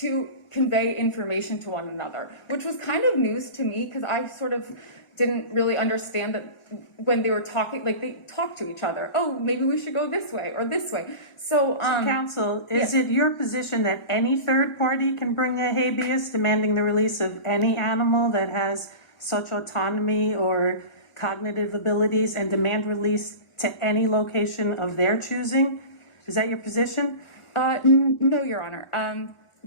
to convey information to one another, which was kind of news to me because I sort of didn't really understand that when they were talking, like they talked to each other. Oh, maybe we should go this way or this way. So, Counsel, is it your position that any third party can bring a habeas demanding the release of any animal that has such autonomy or cognitive abilities and demand release to any location of their choosing? Is that your position? No, Your Honor.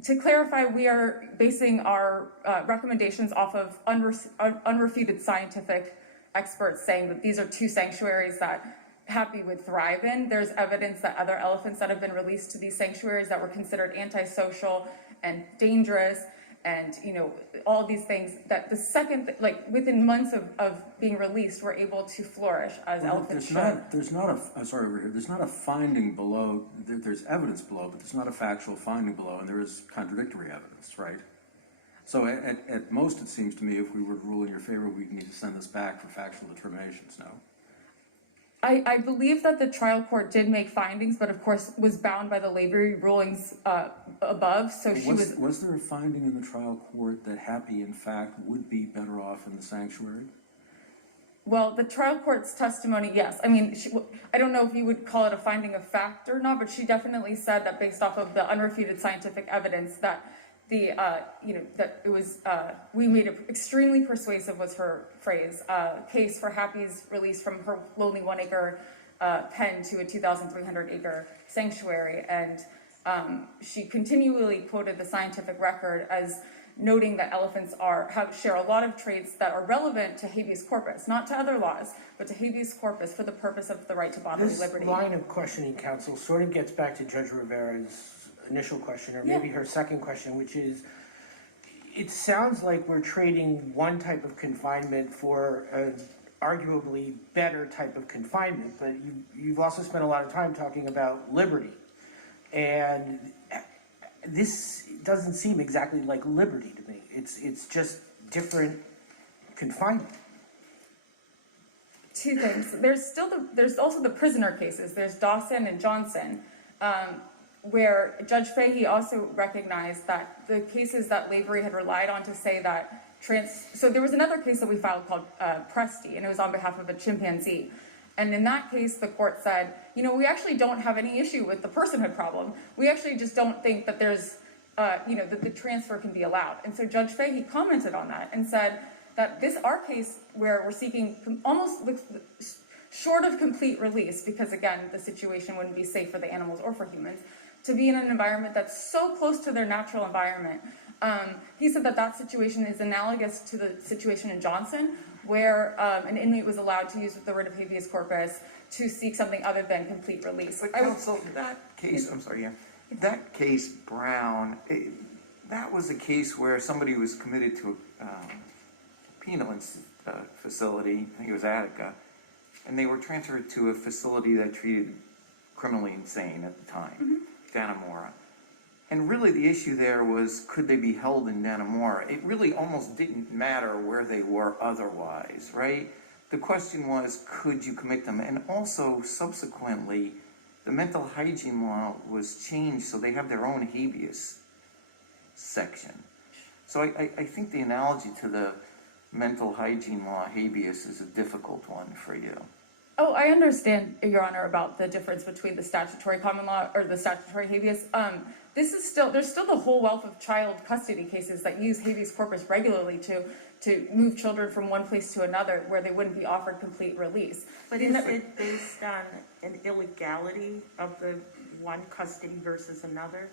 To clarify, we are basing our recommendations off of unrefuted scientific experts saying that these are two sanctuaries that Happy would thrive in. There's evidence that other elephants that have been released to these sanctuaries that were considered antisocial and dangerous and, you know, all of these things that the second, like within months of being released, were able to flourish as elephants should. There's not a finding below, there's evidence below, but there's not a factual finding below, and there is contradictory evidence, right? So at most, it seems to me, if we were to rule in your favor, we'd need to send this back for factual determinations, no? I believe that the trial court did make findings, but of course was bound by the Lavery rulings above. So was there a finding in the trial court that Happy, in fact, would be better off in the sanctuary? Well, the trial court's testimony, yes. I mean, I don't know if you would call it a finding of fact or not, but she definitely said that based off of the unrefuted scientific evidence that the, that it was, we made it extremely persuasive was her phrase, case for Happy's release from her lonely 1 acre pen to a 2,300 acre sanctuary. And she continually quoted the scientific record as noting that elephants share a lot of traits that are relevant to habeas corpus, not to other laws, but to habeas corpus for the purpose of the right to bodily liberty. This line of questioning, counsel, sort of gets back to Judge Rivera's initial question, or maybe her second question, which is, it sounds like we're trading one type of confinement for an arguably better type of confinement, but you've also spent a lot of time talking about liberty, and this doesn't seem exactly like liberty to me. It's just different confinement. Two things. There's also the prisoner cases. There's Dawson and Johnson, where Judge Fahey also recognized that the cases that Lavery had relied on to say that so there was another case that we filed called Presti, and it was on behalf of a chimpanzee. And in that case, the court said, you know, we actually don't have any issue with the personhood problem. We actually just don't think that there's, that the transfer can be allowed. And so Judge Fahey commented on that and said that our case where we're seeking almost short of complete release, because again, the situation wouldn't be safe for the animals or for humans, to be in an environment that's so close to their natural environment. He said that situation is analogous to the situation in Johnson, where an inmate was allowed to use the writ of habeas corpus to seek something other than complete release. But counsel, that case, that case, Brown, that was a case where somebody was committed to a penal facility, I think it was Attica, and they were transferred to a facility that treated criminally insane at the time, Dannemora. And really the issue there was, could they be held in Dannemora? It really almost didn't matter where they were otherwise, right? The question was, could you commit them? And also, subsequently, the mental hygiene law was changed so they have their own habeas section. So I think the analogy to the mental hygiene law habeas is a difficult one for you. Oh, I understand, Your Honor, about the difference between the statutory common law or the statutory habeas. There's still the whole wealth of child custody cases that use habeas corpus regularly to move children from one place to another where they wouldn't be offered complete release. But is it based on an illegality of the one custody versus another?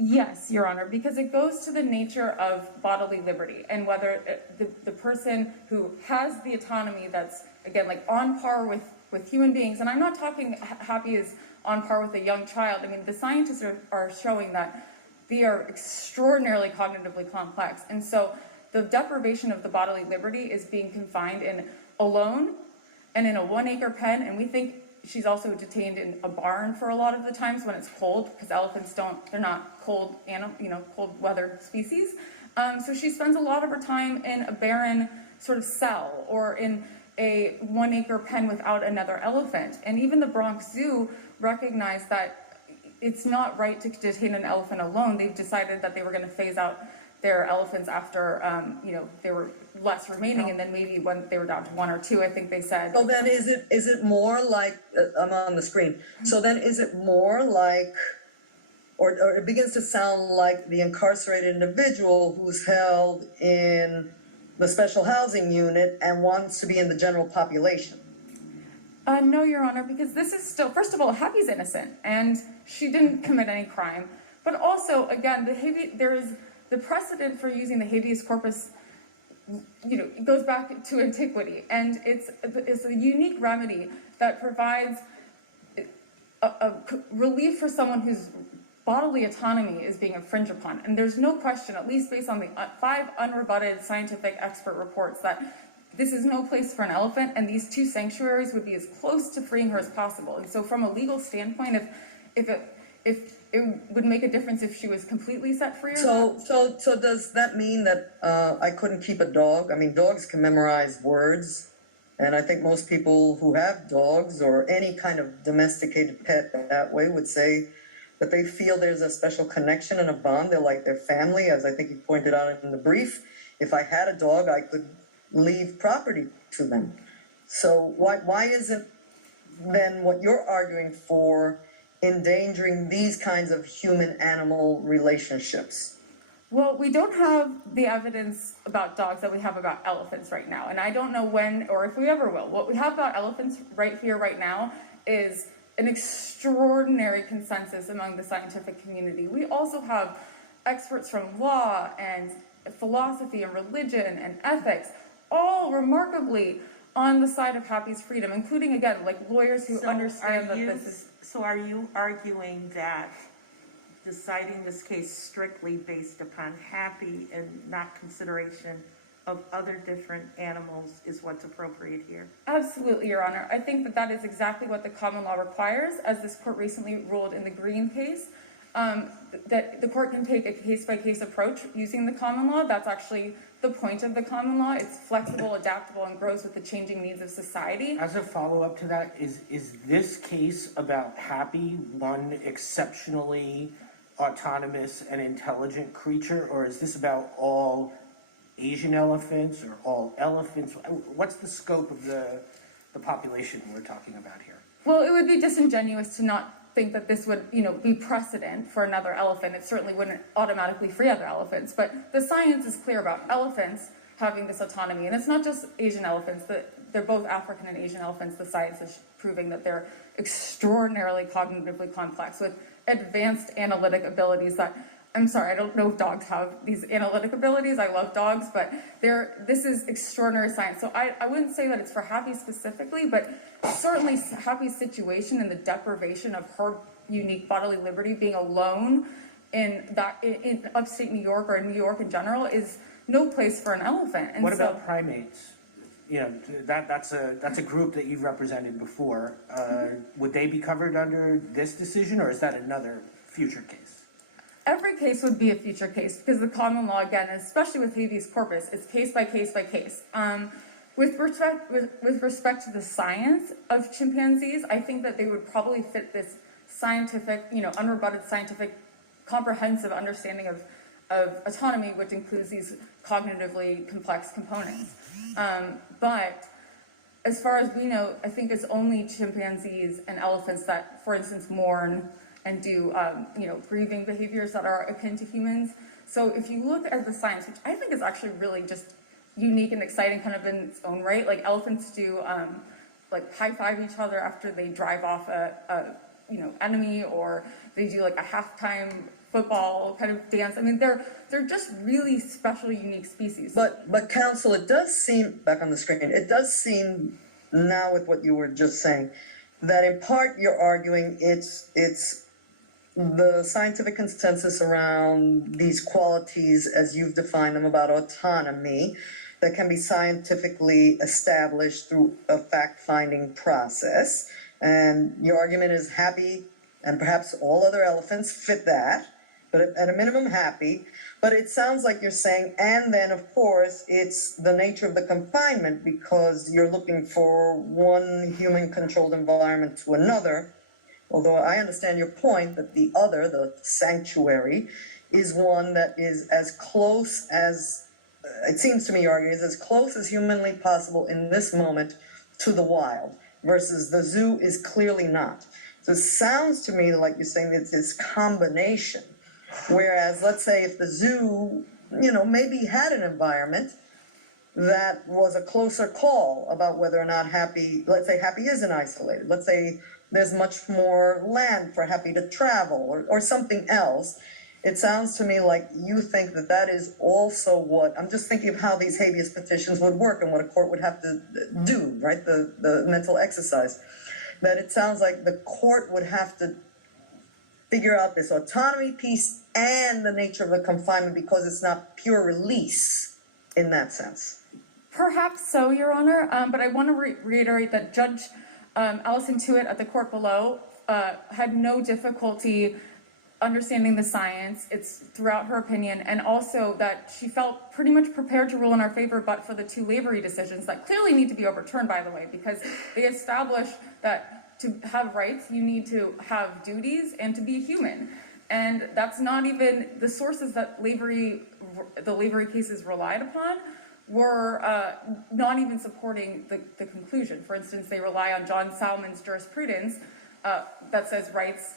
Yes, Your Honor, because it goes to the nature of bodily liberty and whether the person who has the autonomy that's, again, like on par with human beings, and I'm not talking Happy is on par with a young child. I mean, the scientists are showing that they are extraordinarily cognitively complex, and so the deprivation of the bodily liberty is being confined in alone and in a 1 acre pen, and we think she's also detained in a barn for a lot of the times when it's cold, because elephants they're not cold weather species. So she spends a lot of her time in a barren sort of cell or in a 1 acre pen without another elephant. And even the Bronx Zoo recognized that it's not right to detain an elephant alone. They've decided that they were going to phase out their elephants after, there were less remaining, and then maybe when they were down to 1 or 2, I think they said. So then is it more like, I'm on the screen, so then is it more like, or it begins to sound like the incarcerated individual who's held in the special housing unit and wants to be in the general population? No, Your Honor, because this is still, first of all, Happy's innocent, and she didn't commit any crime. But also, again, there is the precedent for using the habeas corpus, it goes back to antiquity, and it's a unique remedy that provides a relief for someone whose bodily autonomy is being infringed upon. And there's no question, at least based on the 5 unrebutted scientific expert reports, that this is no place for an elephant, and these 2 sanctuaries would be as close to freeing her as possible. And so from a legal standpoint, if it would make a difference if she was completely set free or not. So does that mean that I couldn't keep a dog? I mean, dogs can memorize words, and I think most people who have dogs or any kind of domesticated pet that way would say that they feel there's a special connection and a bond. They're like their family, as I think you pointed out in the brief. If I had a dog, I could leave property to them. So why isn't then what you're arguing for endangering these kinds of human-animal relationships? Well, we don't have the evidence about dogs that we have about elephants right now, and I don't know when or if we ever will. What we have about elephants right here, right now, is an extraordinary consensus among the scientific community. We also have experts from law and philosophy and religion and ethics, all remarkably on the side of Happy's freedom, including, again, like lawyers who understand that this is... So are you arguing that deciding this case strictly based upon Happy and not consideration of other different animals is what's appropriate here? Absolutely, Your Honor. I think that is exactly what the common law requires, as this court recently ruled in the Green case, that the court can take a case-by-case approach using the common law. That's actually the point of the common law. It's flexible, adaptable, and grows with the changing needs of society. As a follow-up to that, is this case about Happy one exceptionally autonomous and intelligent creature, or is this about all Asian elephants or all elephants? What's the scope of the population we're talking about here? Well, it would be disingenuous to not think that this would, be precedent for another elephant. It certainly wouldn't automatically free other elephants, but the science is clear about elephants having this autonomy, and it's not just Asian elephants. They're both African and Asian elephants. The science is proving that they're extraordinarily cognitively complex with advanced analytic abilities that, I'm sorry, I don't know if dogs have these analytic abilities. I love dogs, but this is extraordinary science. So I wouldn't say that it's for Happy specifically, but certainly Happy's situation and the deprivation of her unique bodily liberty, being alone in upstate New York or in New York in general, is no place for an elephant. And what about primates? That's a group that you've represented before. Would they be covered under this decision, or is that another future case? Every case would be a future case because the common law, again, especially with habeas corpus, it's case by case by case. With respect to the science of chimpanzees, I think that they would probably fit this scientific, unrebutted scientific, comprehensive understanding of autonomy, which includes these cognitively complex components. But as far as we know, I think it's only chimpanzees and elephants that, for instance, mourn and do, grieving behaviors that are akin to humans. So if you look at the science, which I think is actually really just unique and exciting kind of in its own right, like elephants do, high-five each other after they drive off a enemy, or they do like a halftime football kind of dance. I mean, they're just really special, unique species. But counsel, it does seem, back on the screen, it does seem now with what you were just saying, that in part you're arguing it's the scientific consensus around these qualities as you've defined them about autonomy that can be scientifically established through a fact-finding process. And your argument is Happy and perhaps all other elephants fit that, but at a minimum Happy. But it sounds like you're saying, and then of course, it's the nature of the confinement, because you're looking for one human-controlled environment to another, Although I understand your point that the other, the sanctuary, is one that is as close as, it seems to me, you're arguing, is as close as humanly possible in this moment to the wild, versus the zoo is clearly not. So it sounds to me like you're saying it's this combination. Whereas, let's say if the zoo, maybe had an environment that was a closer call about whether or not Happy, let's say Happy isn't isolated. Let's say there's much more land for Happy to travel or something else. It sounds to me like you think that that is also what, I'm just thinking of how these habeas petitions would work and what a court would have to do, right? The mental exercise. That it sounds like the court would have to figure out this autonomy piece and the nature of the confinement because it's not pure release in that sense. Perhaps so, Your Honor, but I want to reiterate that Judge Allison Tuitt at the court below had no difficulty understanding the science. It's throughout her opinion, and also that she felt pretty much prepared to rule in our favor, but for the two Lavery decisions that clearly need to be overturned, by the way, because they establish that to have rights, you need to have duties and to be human. And that's not even the sources that the Lavery cases relied upon were not even supporting the conclusion. For instance, they rely on John Salmon's jurisprudence that says rights,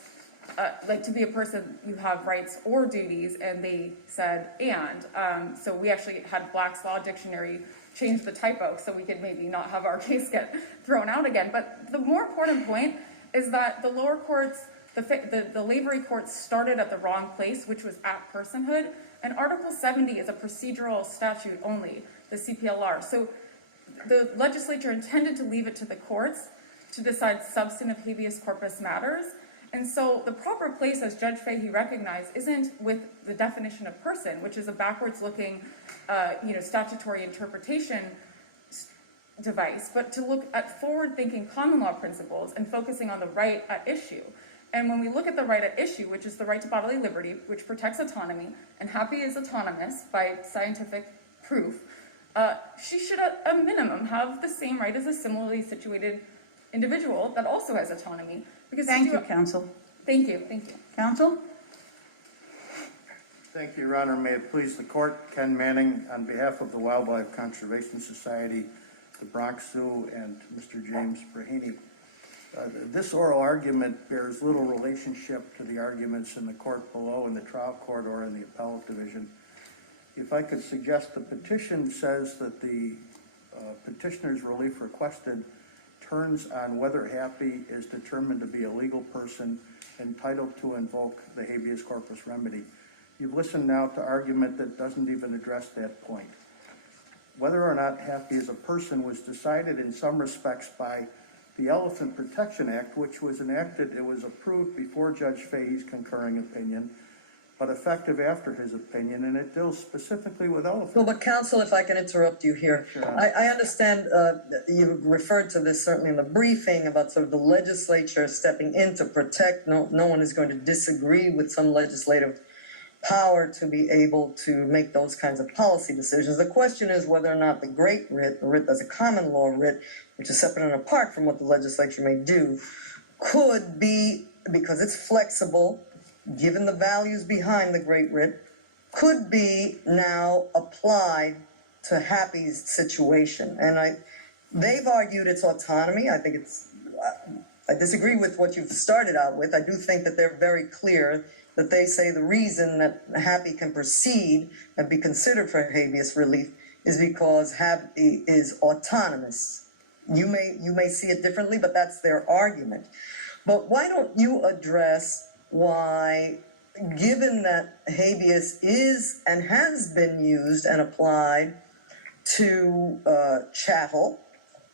like to be a person, you have rights or duties, and they said and. So we actually had Black's Law Dictionary change the typo so we could maybe not have our case get thrown out again. But the more important point is that the lower courts, the Lavery courts started at the wrong place, which was at personhood, and Article 70 is a procedural statute only, the CPLR. So the legislature intended to leave it to the courts to decide substantive habeas corpus matters. And so the proper place, as Judge Fahey recognized, isn't with the definition of person, which is a backwards-looking, statutory interpretation device, but to look at forward-thinking common law principles and focusing on the right at issue. And when we look at the right at issue, which is the right to bodily liberty, which protects autonomy, and Happy is autonomous by scientific proof, she should at a minimum have the same right as a similarly situated individual that also has autonomy. Because Thank you, counsel. Thank you. Counsel? Thank you, Your Honor. May it please the court, Ken Manning, on behalf of the Wildlife Conservation Society, the Bronx Zoo, and Mr. James Braheny. This oral argument bears little relationship to the arguments in the court below, in the trial court, or in the appellate division. If I could suggest, the petition says that the petitioner's relief requested turns on whether Happy is determined to be a legal person entitled to invoke the habeas corpus remedy. You've listened now to argument that doesn't even address that point. Whether or not Happy is a person was decided in some respects by the Elephant Protection Act, which was enacted, it was approved before Judge Fahey's concurring opinion, but effective after his opinion, and it deals specifically with elephants. Well, but counsel, if I can interrupt you here. Sure. I understand you referred to this certainly in the briefing about sort of the legislature stepping in to protect. No one is going to disagree with some legislative power to be able to make those kinds of policy decisions. The question is whether or not the great writ, the writ as a common law writ, which is separate and apart from what the legislature may do, could be, because it's flexible, given the values behind the great writ, could be now applied to Happy's situation. And they've argued its autonomy. I think I disagree with what you've started out with. I do think that they're very clear that they say the reason that Happy can proceed and be considered for habeas relief is because Happy is autonomous. You may see it differently, but that's their argument. But why don't you address why, given that habeas is and has been used and applied to chattel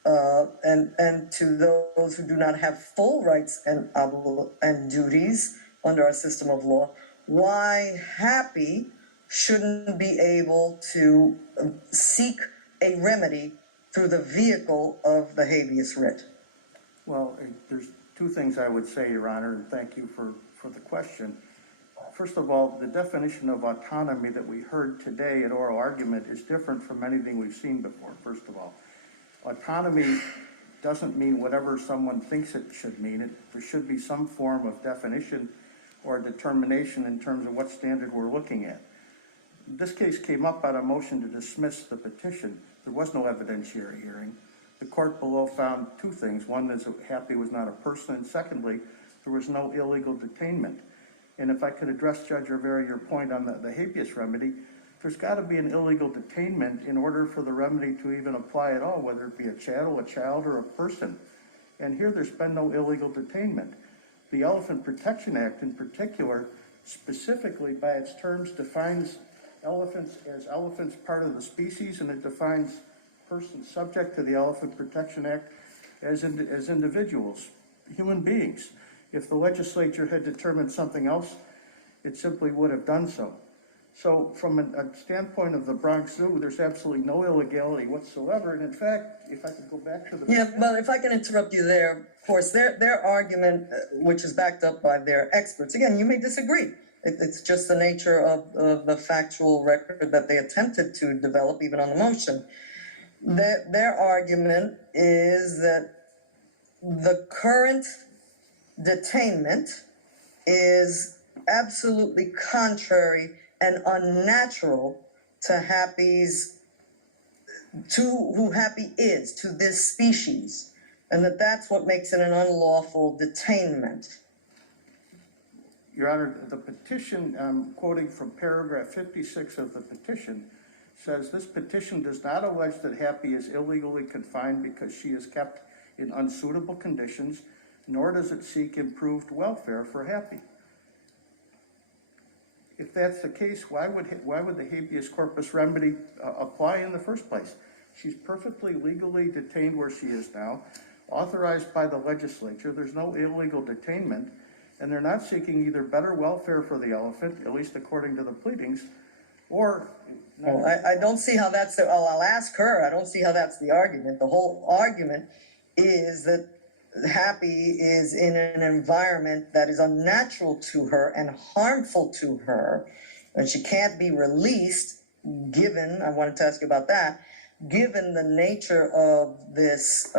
and to those who do not have full rights and duties under our system of law, why Happy shouldn't be able to seek a remedy through the vehicle of the habeas writ? Well, there's two things I would say, Your Honor, and thank you for the question. First of all, the definition of autonomy that we heard today in oral argument is different from anything we've seen before, first of all. Autonomy doesn't mean whatever someone thinks it should mean. There should be some form of definition or determination in terms of what standard we're looking at. This case came up on a motion to dismiss the petition. There was no evidentiary hearing. The court below found two things. One is that Happy was not a person, and secondly, there was no illegal detainment. And if I could address Judge Rivera, your point on the habeas remedy, there's got to be an illegal detainment in order for the remedy to even apply at all, whether it be a chattel, a child, or a person. And here there's been no illegal detainment. The Elephant Protection Act in particular, specifically by its terms, defines elephants as elephants part of the species, and it defines persons subject to the Elephant Protection Act as individuals, human beings. If the legislature had determined something else, it simply would have done so. So from a standpoint of the Bronx Zoo, there's absolutely no illegality whatsoever. And in fact, if I could go back to the... Yeah, well, if I can interrupt you there, of course, their argument, which is backed up by their experts, again, you may disagree. It's just the nature of the factual record that they attempted to develop, even on the motion. Their argument is that the current detainment is absolutely contrary and unnatural to who Happy is, to this species, and that's what makes it an unlawful detainment. Your Honor, the petition, I'm quoting from paragraph 56 of the petition, says this petition does not allege that Happy is illegally confined because she is kept in unsuitable conditions, nor does it seek improved welfare for Happy. If that's the case, why would the habeas corpus remedy apply in the first place? She's perfectly legally detained where she is now, authorized by the legislature. There's no illegal detainment, and they're not seeking either better welfare for the elephant, at least according to the pleadings, or... Well, I don't see how that's I'll ask her. I don't see how that's the argument. The whole argument is that Happy is in an environment that is unnatural to her and harmful to her, and she can't be released given, I wanted to ask you about that, given the nature of this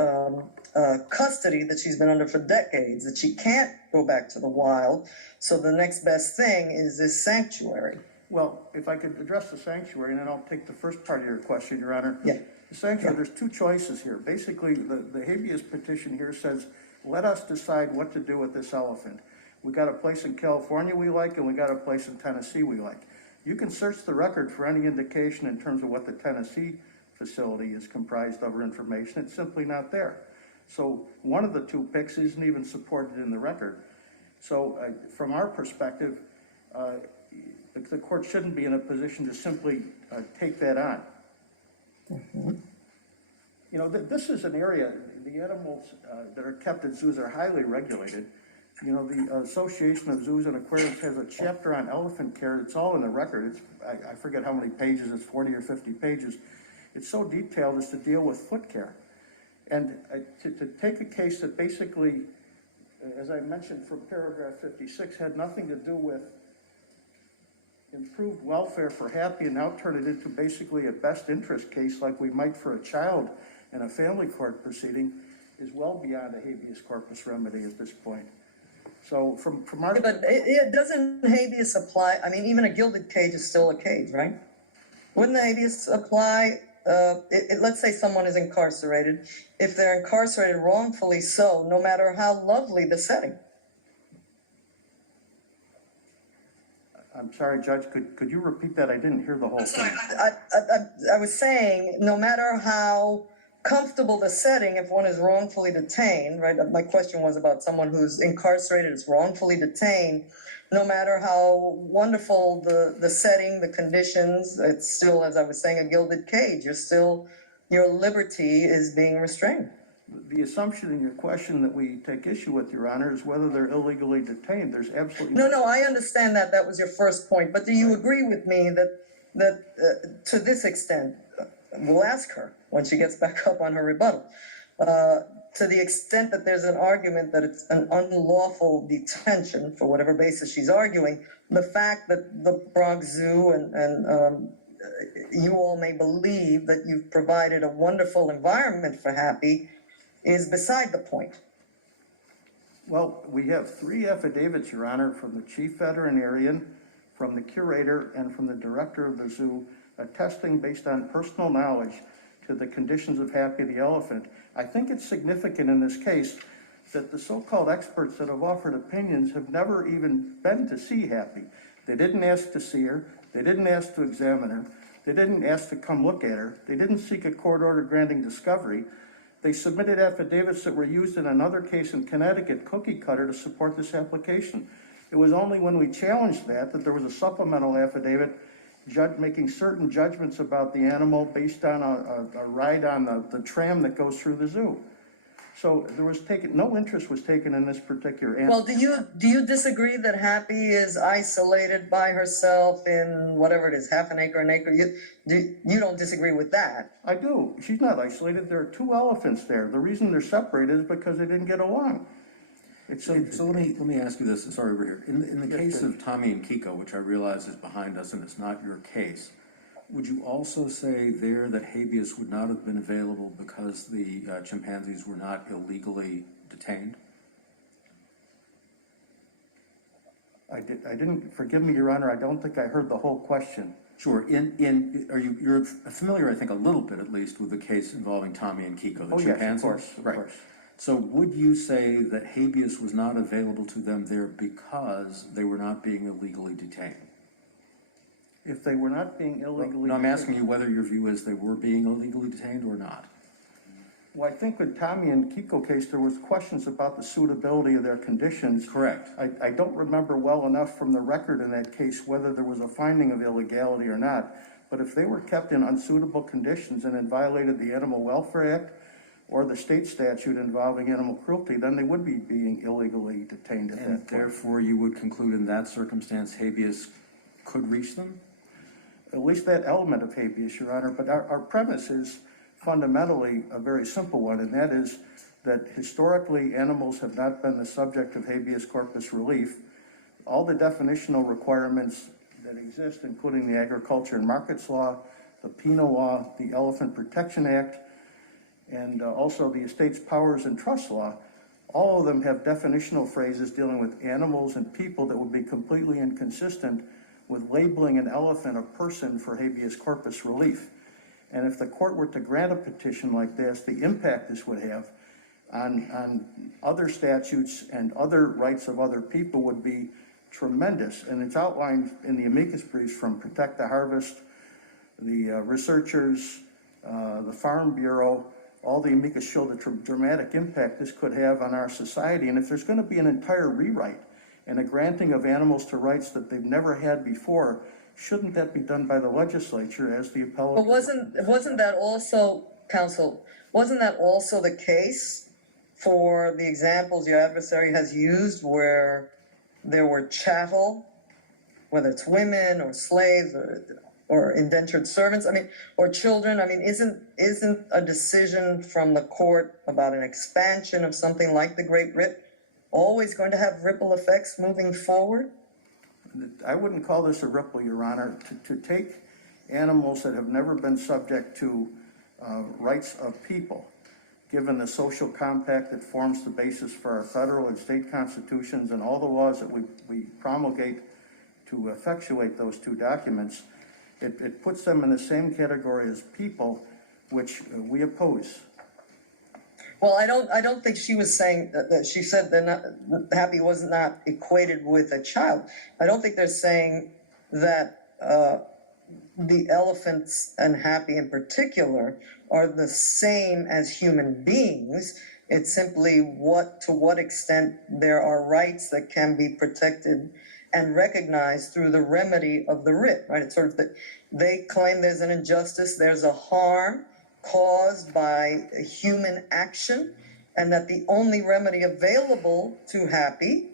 custody that she's been under for decades, that she can't go back to the wild, so the next best thing is this sanctuary. Well, if I could address the sanctuary, and then I'll take the first part of your question, Your Honor. Yeah. The sanctuary, there's two choices here. Basically, the habeas petition here says, let us decide what to do with this elephant. We got a place in California we like, and we got a place in Tennessee we like. You can search the record for any indication in terms of what the Tennessee facility is comprised of or information. It's simply not there. So one of the two picks isn't even supported in the record. So from our perspective, the court shouldn't be in a position to simply take that on. Mm-hmm. You know, this is an area, the animals that are kept at zoos are highly regulated. You know, the Association of Zoos and Aquariums has a chapter on elephant care. It's all in the record. I forget how many pages, it's 40 or 50 pages. It's so detailed as to deal with foot care. And to take a case that basically, as I mentioned from paragraph 56, had nothing to do with improved welfare for Happy and now turn it into basically a best interest case like we might for a child in a family court proceeding is well beyond a habeas corpus remedy at this point. So from our... Yeah, but it doesn't habeas apply? I mean, even a gilded cage is still a cage, right? Wouldn't the habeas apply? Let's say someone is incarcerated. If they're incarcerated wrongfully so, no matter how lovely the setting. I'm sorry, Judge, could you repeat that? I didn't hear the whole thing. I was saying, no matter how comfortable the setting, if one is wrongfully detained, right? My question was about someone who's incarcerated, is wrongfully detained. No matter how wonderful the setting, the conditions, it's still, as I was saying, a gilded cage. Your liberty is being restrained. The assumption in your question that we take issue with, Your Honor, is whether they're illegally detained. There's absolutely no, I understand that. That was your first point. But do you agree with me that to this extent, we'll ask her when she gets back up on her rebuttal, to the extent that there's an argument that it's an unlawful detention for whatever basis she's arguing, the fact that the Bronx Zoo and you all may believe that you've provided a wonderful environment for Happy is beside the point. Well, we have 3 affidavits, Your Honor, from the chief veterinarian, from the curator, and from the director of the zoo, attesting based on personal knowledge to the conditions of Happy the elephant. I think it's significant in this case that the so-called experts that have offered opinions have never even been to see Happy. They didn't ask to see her. They didn't ask to examine her. They didn't ask to come look at her. They didn't seek a court order granting discovery. They submitted affidavits that were used in another case in Connecticut, Cookie Cutter, to support this application. It was only when we challenged that there was a supplemental affidavit making certain judgments about the animal based on a ride on the tram that goes through the zoo. So there was no interest was taken in this particular animal. Well, do you disagree that Happy is isolated by herself in whatever it is, half an acre, an acre? You don't disagree with that? I do. She's not isolated. There are 2 elephants there. The reason they're separated is because they didn't get along. So let me ask you this. Sorry, over here. In the case of Tommy and Kiko, which I realize is behind us and it's not your case, would you also say there that habeas would not have been available because the chimpanzees were not illegally detained? I didn't, forgive me, Your Honor, I don't think I heard the whole question. Sure. You're familiar, I think, a little bit at least, with the case involving Tommy and Kiko, the chimpanzees? Yes, of course, of right. course. So would you say that habeas was not available to them there because they were not being illegally detained? If they were not being illegally... No, I'm asking you whether your view is they were being illegally detained or not. Well, I think with Tommy and Kiko case, there was questions about the suitability of their conditions. Correct. I don't remember well enough from the record in that case whether there was a finding of illegality or not. But if they were kept in unsuitable conditions and had violated the Animal Welfare Act or the state statute involving animal cruelty, then they would be being illegally detained at that point. And therefore, you would conclude in that circumstance habeas could reach them? At least that element of habeas, Your Honor. But our premise is fundamentally a very simple one, and that is that historically animals have not been the subject of habeas corpus relief. All the definitional requirements that exist, including the Agriculture and Markets Law, the Penal Law, the Elephant Protection Act, and also the Estates Powers and Trust Law, all of them have definitional phrases dealing with animals and people that would be completely inconsistent with labeling an elephant a person for habeas corpus relief. And if the court were to grant a petition like this, the impact this would have on other statutes and other rights of other people would be tremendous. And it's outlined in the amicus briefs from Protect the Harvest, the researchers, the Farm Bureau. All the amicus show the dramatic impact this could have on our society. And if there's going to be an entire rewrite and a granting of animals to rights that they've never had before, shouldn't that be done by the legislature as the appellate? But wasn't that also, counsel, wasn't that also the case for the examples your adversary has used where there were chattel, whether it's women or slaves or indentured servants, or children? Isn't a decision from the court about an expansion of something like the Great Writ always going to have ripple effects moving forward? I wouldn't call this a ripple, Your Honor. To take animals that have never been subject to rights of people, given the social compact that forms the basis for our federal and state constitutions and all the laws that we promulgate to effectuate those 2 documents, it puts them in the same category as people, which we oppose. Well, I don't think she was saying that she said that Happy was not equated with a child. I don't think they're saying that the elephants and Happy in particular are the same as human beings. It's simply to what extent there are rights that can be protected and recognized through the remedy of the writ, right? It's sort of that they claim there's an injustice, there's a harm caused by a human action, and that the only remedy available to Happy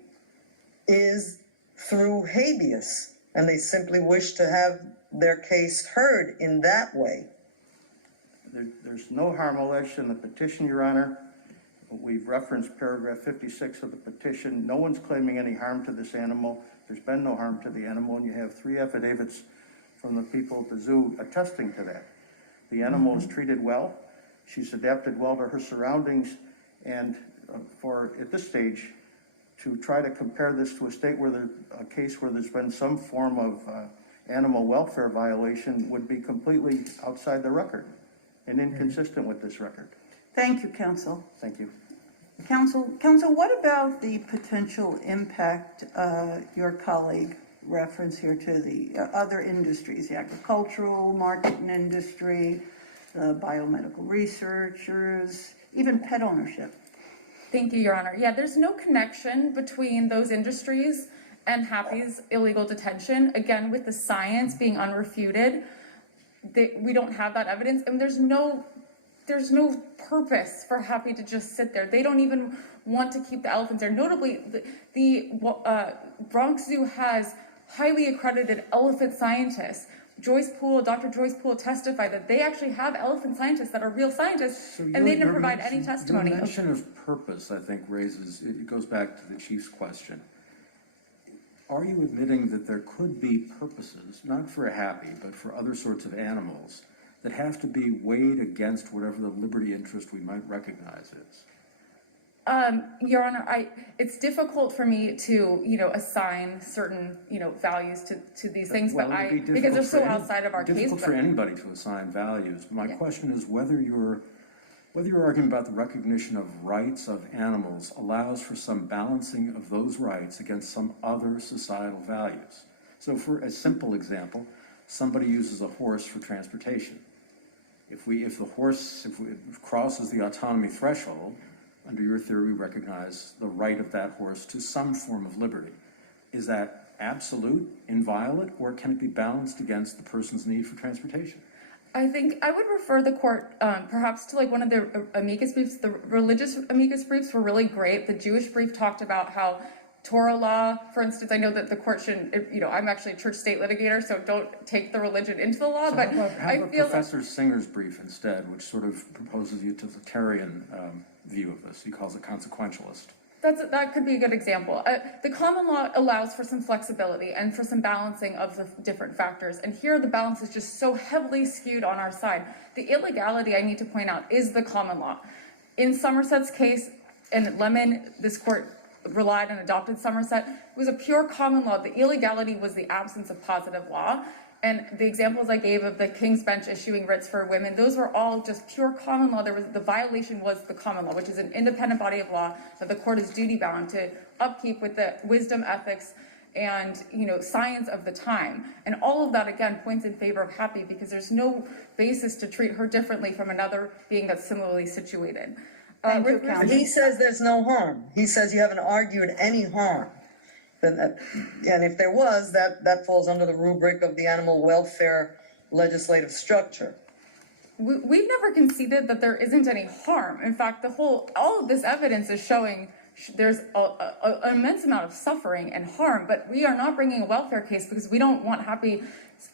is through habeas, and they simply wish to have their case heard in that way. There's no harm alleged in the petition, Your Honor. We've referenced paragraph 56 of the petition. No one's claiming any harm to this animal. There's been no harm to the animal, and you have 3 affidavits from the people at the zoo attesting to that. The animal is treated well. She's adapted well to her surroundings, And for, at this stage, to try to compare this to a state where a case where there's been some form of animal welfare violation would be completely outside the record and inconsistent with this record. Thank you, counsel. Thank you. Counsel, what about the potential impact your colleague referenced here to the other industries, the agricultural, marketing industry, biomedical researchers, even pet ownership? Thank you, Your Honor. Yeah, there's no connection between those industries and Happy's illegal detention. Again, with the science being unrefuted, we don't have that evidence, and there's no purpose for Happy to just sit there. They don't even want to keep the elephants there. Notably, the Bronx Zoo has highly accredited elephant scientists. Dr. Joyce Poole testified that they actually have elephant scientists that are real scientists, and they didn't provide any testimony. Your mention of purpose, I think, it goes back to the Chief's question. Are you admitting that there could be purposes, not for a Happy, but for other sorts of animals, that have to be weighed against whatever the liberty interest we might recognize is? Your Honor, it's difficult for me to, assign certain, values to these things, Well, but it'd be because they're so difficult for outside of our case. difficult for anybody to assign values. My question is whether your argument about the recognition of rights of animals allows for some balancing of those rights against some other societal values. So for a simple example, somebody uses a horse for transportation. If the horse crosses the autonomy threshold, under your theory, we recognize the right of that horse to some form of liberty. Is that absolute, inviolate, or can it be balanced against the person's need for transportation? I think I would refer the court perhaps to one of the amicus briefs. The religious amicus briefs were really great. The Jewish brief talked about how Torah law, for instance, I know that the court shouldn't, I'm actually a church state litigator, so don't take the religion into the law, So but how about Professor Singer's brief instead, which sort of proposes a utilitarian view of this? He calls it consequentialist. That could be a good example. The common law allows for some flexibility and for some balancing of the different factors. And here the balance is just so heavily skewed on our side. The illegality, I need to point out, is the common law. In Somerset's case, in Lemon, this court relied and adopted Somerset. It was a pure common law. The illegality was the absence of positive law. And the examples I gave of the King's Bench issuing writs for women, those were all just pure common law. The violation was the common law, which is an independent body of law that the court is duty bound to upkeep with the wisdom, ethics, and science of the time. And all of that, again, points in favor of Happy because there's no basis to treat her differently from another being that's similarly situated. Thank you, counsel. He says there's no harm. He says you haven't argued any harm. And if there was, that falls under the rubric of the animal welfare legislative structure. We've never conceded that there isn't any harm. In fact, all of this evidence is showing there's an immense amount of suffering and harm, but we are not bringing a welfare case because we don't want Happy.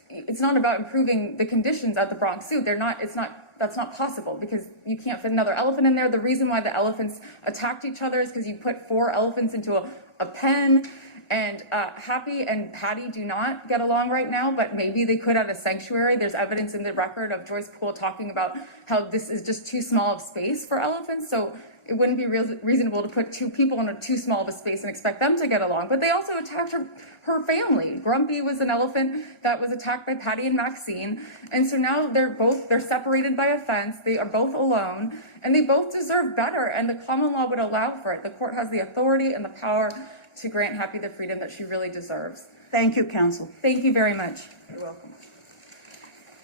It's not about improving the conditions at the Bronx Zoo. That's not possible because you can't fit another elephant in there. The reason why the elephants attacked each other is because you put 4 elephants into a pen. And Happy and Patty do not get along right now, but maybe they could at a sanctuary. There's evidence in the record of Joyce Poole talking about how this is just too small of space for elephants. So it wouldn't be reasonable to put 2 people in a too small of a space and expect them to get along. But they also attacked her family. Grumpy was an elephant that was attacked by Patty and Maxine. And so now they're separated by a fence. They are both alone and they both deserve better. And the common law would allow for it. The court has the authority and the power to grant Happy the freedom that she really deserves. Thank you, counsel. Thank you very much. You're welcome.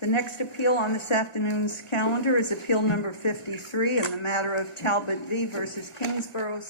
The next appeal on this afternoon's calendar is appeal number 53 in the matter of Talbot v. versus Kingsborough.